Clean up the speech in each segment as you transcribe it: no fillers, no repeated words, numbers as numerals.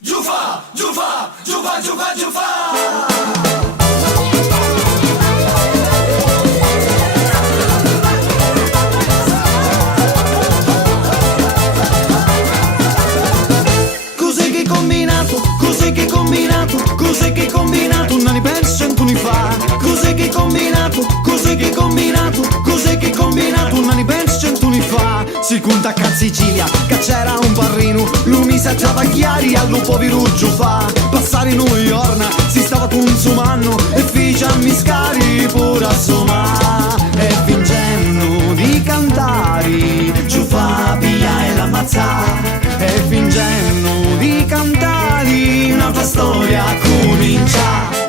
Giufà, giufà, giufà, giufà, giufà. Cos'è che hai combinato? Cos'è che hai combinato? Cos'è che hai combinato? Non ne penso 100 anni fa. Cos'è che hai combinato? Cos'è che hai combinato? Cos'è che hai combinato? Non ne penso 100 anni fa. Si conta a Sicilia, che c'era un barrino, lui mi saggiava chiari al lupo viruggio fa. Passare in New York si stava consumando e ficciami scari pure a somà. E fingendo di cantare, giufà via e l'ammazzà. E fingendo di cantare, un'altra storia comincia.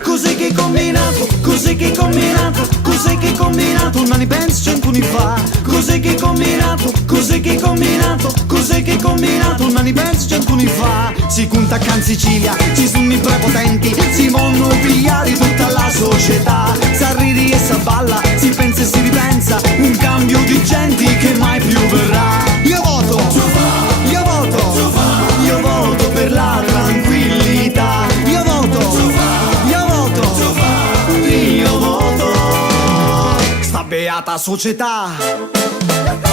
Cos'è che hai combinato? Cos'è che hai combinato? Non ne penso 100 anni fa. Cos'è che hai combinato? Cos'è che hai combinato? Cos'è che hai combinato? Non ne penso 100 anni fa. Si conta a Sicilia, ci sono i prepotenti, si vogliono pigliare tutta la società. Si arrivi e si balla, si pensa e si ripensa, un cambio di genti che mai più verrà. Io voto, io voto, io voto per la tranquillità. Io voto, io voto, io voto sta beata società.